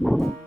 you